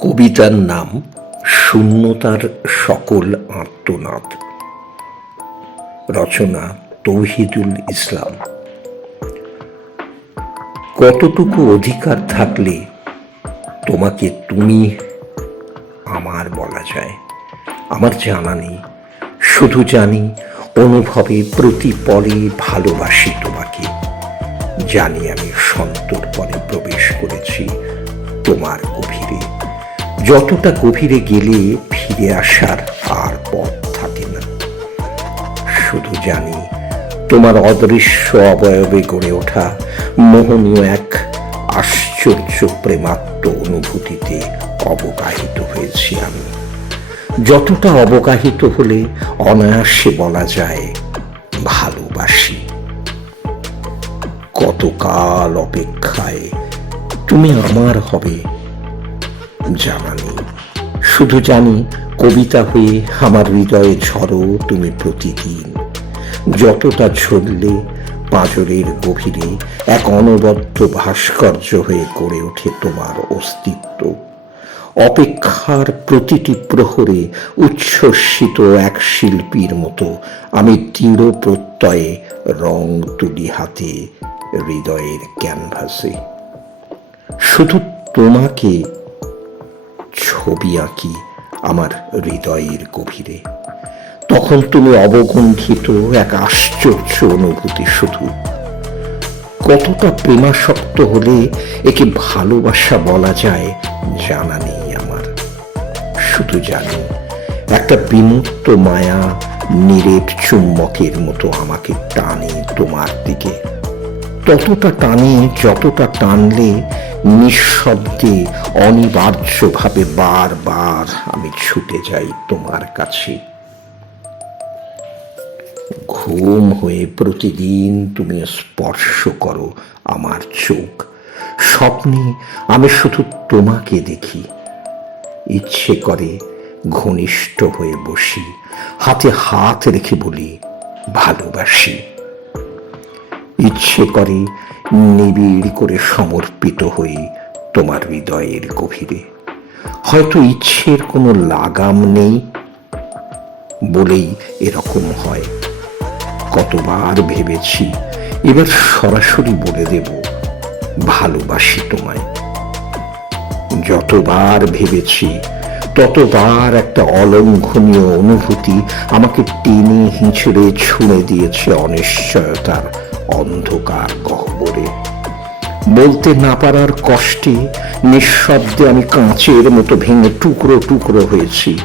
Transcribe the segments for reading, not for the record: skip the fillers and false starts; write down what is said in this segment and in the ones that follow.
কবিতার নাম শূন্যতার সকল আর্তনাদ। রচনা তৌহিদুল ইসলাম। কতটুকু অধিকার থাকলে তোমাকে তুমি আমার বলা যায় আমার জানা নেই। শুধু জানি অনুভবে প্রতি পলে ভালোবাসি তোমাকে। জানি আমি সন্তর্পণে প্রবেশ করেছি তোমার গভীরে। যতটা গভীরে গেলে ফিরে আসার আর পথ থাকে না। শুধু জানি তোমার অদৃশ্য অবয়বে গড়ে ওঠা মোহনীয় এক আশ্চর্য প্রেমাত্ম অনুভূতিতে অবগাহিত হয়েছি আমি। যতটা অবগাহিত হলে অনায়াসে বলা যায় ভালোবাসি। কতকাল অপেক্ষায় তুমি আমার হবে জানা নেই। শুধু জানি কবিতা হয়ে আমার হৃদয়ে ঝরো তুমি প্রতিদিন। যতটা ঝরলে পাঁজরের গভীরে এক অনবদ্য ভাস্কর্য হয়ে গড়ে ওঠে তোমার অস্তিত্ব। অপেক্ষার প্রতিটি প্রহরে উচ্ছ্বসিত এক শিল্পীর মতো আমি দৃঢ় প্রত্যয়ে রং তুলি হাতে হৃদয়ের ক্যানভাসে। শুধু তোমাকে ছবি আঁকি আমার হৃদয়ের গভীরে। তখন তুমি অবগুণ্ঠিত এক আশ্চর্য অনুভূতি। শুধু কতটা প্রেমাসক্ত হলে একে ভালোবাসা বলা যায় জানা নেই আমার। শুধু জানি একটা বিমূর্ত মায়া নিরেট চুম্বকের মতো আমাকে টানে তোমার দিকে। ততটা টানে যতটা টানলে নিঃশব্দে অনিবার্যভাবে বারবার আমি ছুটে যাই তোমার কাছে। ঘুম হয়ে প্রতিদিন তুমি স্পর্শ করো আমার চোখ। স্বপ্নে আমি শুধু তোমাকে দেখি। ইচ্ছে করে ঘনিষ্ঠ হয়ে বসি, হাতে হাত রেখে বলি ভালোবাসি। ইচ্ছে করে নিবিড় করে সমর্পিত হই তোমার হৃদয়ের গভীরে। হয়তো ইচ্ছের কোনো লাগাম নেই বলেই এরকম হয়। কতবার ভেবেছি এবার সরাসরি বলে দেব ভালোবাসি তোমায়। যতবার ভেবেছি ততবার একটা অলঙ্ঘনীয় অনুভূতি আমাকে টেনে হিঁচড়ে ছুঁড়ে দিয়েছে অনিশ্চয়তার অন্ধকার গহ্বরে। বলতে না পারার কষ্টে নিঃশব্দে আমি কাঁচের মতো ভেঙে টুকরো টুকরো হয়েছি।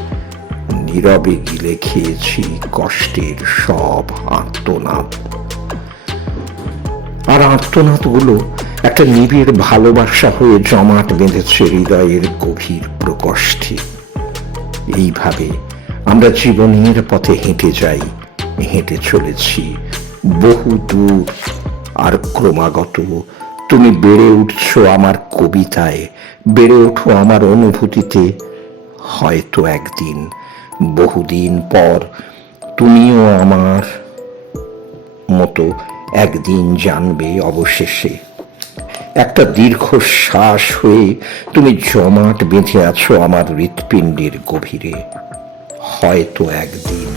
নীরবে গিলে খেয়েছি কষ্টের সব আর্তনাদ। আর আর্তনাদগুলো একটা নিবিড় ভালোবাসা হয়ে জমাট বেঁধেছে হৃদয়ের গভীর প্রকোষ্ঠে। এইভাবে আমরা জীবনের পথে হেঁটে যাই, হেঁটে চলেছি বহু দূর। আর ক্রমাগত তুমি বেড়ে উঠছো আমার কবিতায়, বেড়ে ওঠো আমার অনুভূতিতে। হয়তো একদিন, বহুদিন পর, তুমিও আমার মতো একদিন জানবে অবশেষে। একটা দীর্ঘশ্বাস হয়ে তুমি জমাট বেঁধে আছো আমার হৃৎপিণ্ডের গভীরে। হয়তো একদিন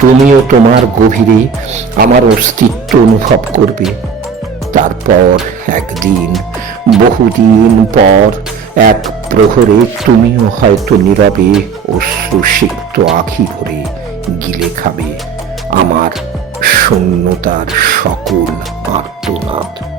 তুমিও তোমার গভীরে আমার অস্তিত্ব অনুভব করবে। তারপর একদিন, বহুদিন পর, এক প্রহরে তুমিও হয়তো নীরবে অশ্রুসিক্ত আঁখি ভরে গিলে খাবে আমার শূন্যতার সকল আর্তনাদ।